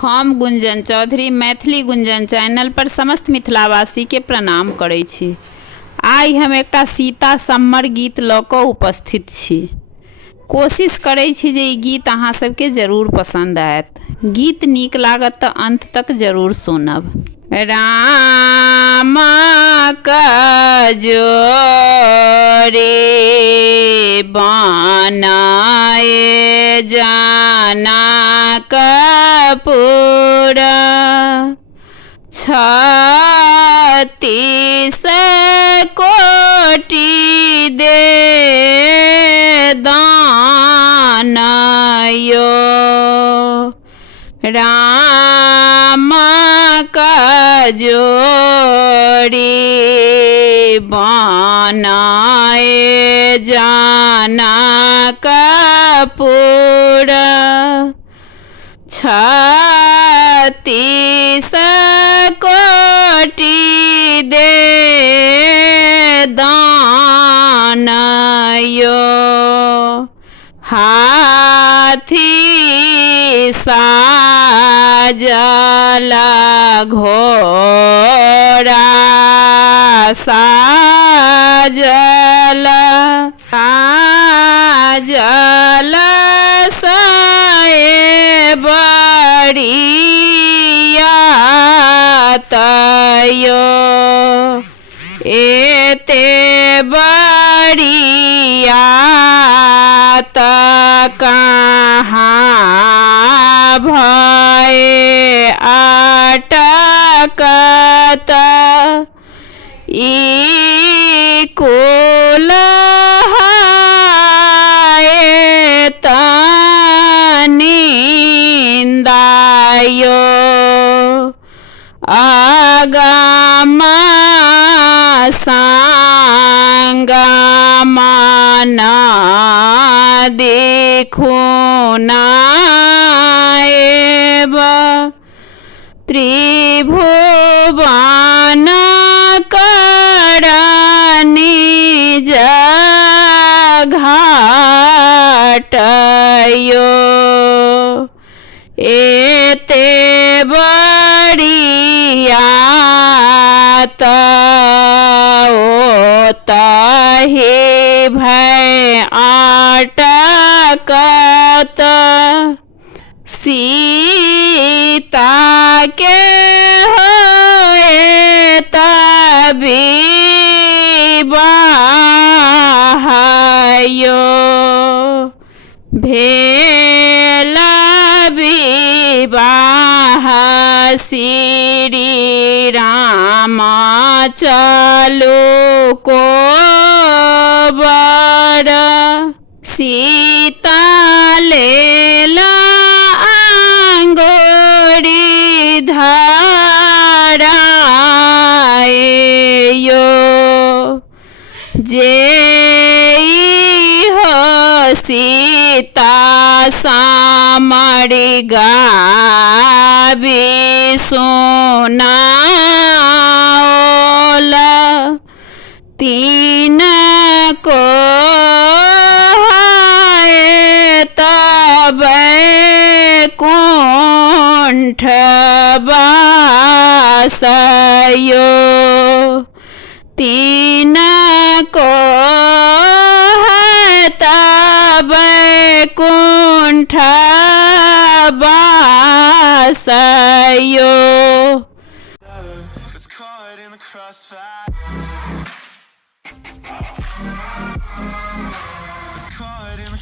हम गुंजन चौधरी मैथिली गुंजन चैनल पर समस्त मिथिलावासी के प्रणाम करै छी। आइ हम एकटा सीता सम्मर गीत लऽ कऽ उपस्थित छी। कोशिश करै छी जे ई गीत अहाँ सबके जरूर पसंद आयत। गीत नीक लागत तऽ अंत तक जरूर सुनब। राम जोरे बनाए जनकपुर 36 कोटि दे दानयो राम जोड़ी बनाए जनकपुर 36 कोटि दे दानयो हाथी साजल घोड़ा साजल साजल सए बड़िया तयो एते बड़िया त कहाँ भये अटकत ई कुल है तनिंदायो अगम संगम न देखुनाएब त्रिभुवन करनी घाटयो एते बड़िया त ओतहि भय अटकत सीता के होए विवाहयो भेल विवाह श्री राम चलू कोबर सीता लेला अंगोरी धरायो जे हो सीता सामरी गावी सुनाओला तीन को है तब कुंठ बासयो तीन को है तब कुंठ बासयो It's caught in the crossfire. It's caught in the